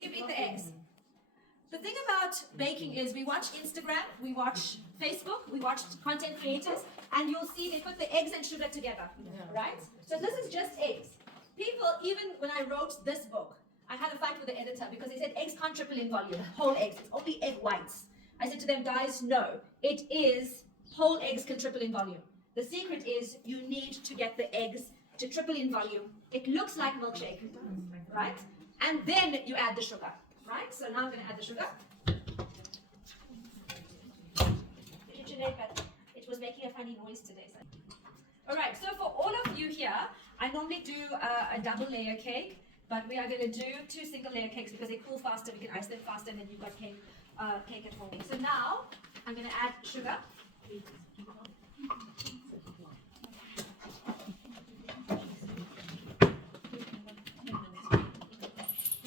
You beat the eggs. The thing about baking is we watch Instagram, we watch Facebook, we watch content creators, and you'll see they put the eggs and sugar together, right? So this is just eggs. People, even when I wrote this book, I had a fight with the editor because they said eggs can't triple in volume, whole eggs, it's only egg whites. I said to them, guys, no, it is whole eggs can triple in volume. The secret is you need to get the eggs to triple in volume. It looks like milkshake, right? And then you add the sugar, right? So now I'm going to add the sugar. But it was making a funny noise today. So. All right, so for all of you here, I normally do a double layer cake, but we are going to do 2 single layer cakes because they cool faster, we can ice them faster, and then you've got cake at home. So now I'm going to add sugar.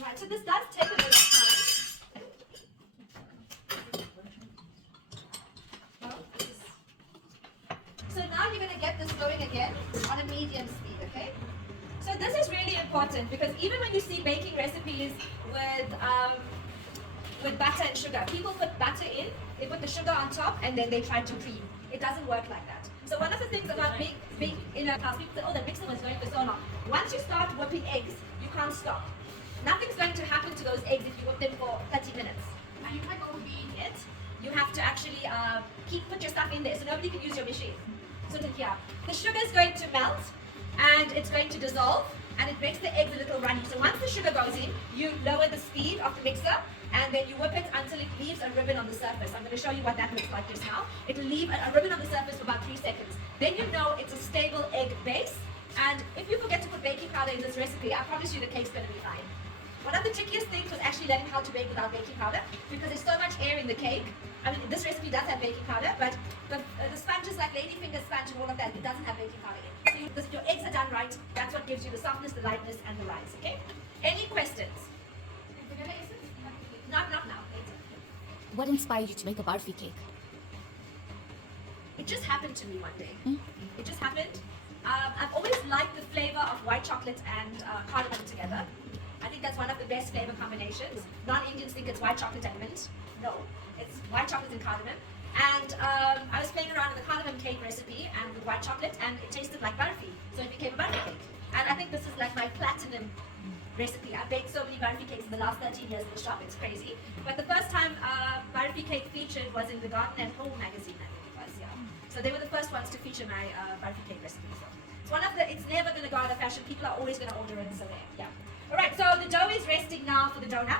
Right, so this does take a bit of time. So now you're going to get this going again on a medium speed, okay? So this is really important because even when you see baking recipes with butter and sugar, people put butter in, they put the sugar on top, and then they try to cream. It doesn't work like that. So one of the things about big in a class, people say, oh, the mixer was going for so long. Once you start whipping eggs, you can't stop. Nothing's going to happen to those eggs if you whip them for 30 minutes. And you can't overbeat it. You have to actually put your stuff in there so nobody can use your machine. So here, the sugar is going to melt and it's going to dissolve and it makes the eggs a little runny. So once the sugar goes in, you lower the speed of the mixer and then you whip it until it leaves a ribbon on the surface. I'm going to show you what that looks like just now. It will leave a ribbon on the surface for about 3 seconds. Then you know it's a stable egg base. And if you forget to put baking powder in this recipe, I promise you the cake's going to be fine. One of the trickiest things was actually learning how to bake without baking powder because there's so much air in the cake. I mean, this recipe does have baking powder, but the sponges like ladyfinger sponge and all of that, it doesn't have baking powder in. So your eggs are done right. That's what gives you the softness, the lightness, and the rise, okay? Any questions? Vanilla essence? Not now. Later. What inspired you to make a barfi cake? It just happened to me one day. It just happened. I've always liked the flavor of white chocolate and cardamom together. I think that's one of the best flavor combinations. Non-Indians think it's white chocolate and mint. No, it's white chocolate and cardamom. And I was playing around with the cardamom cake recipe and with white chocolate, and it tasted like barfi, so it became a barfi cake. And I think this is like my platinum recipe. I've baked so many barfi cakes in the last 13 years in the shop, it's crazy. But the first time barfi cake featured was in the Garden and Home magazine, I think it was, yeah. So they were the first ones to feature my barfi cake recipe. So it's one of the, it's never going to go out of fashion. People are always going to order it, so there, yeah. All right, so the dough is resting now for the donut.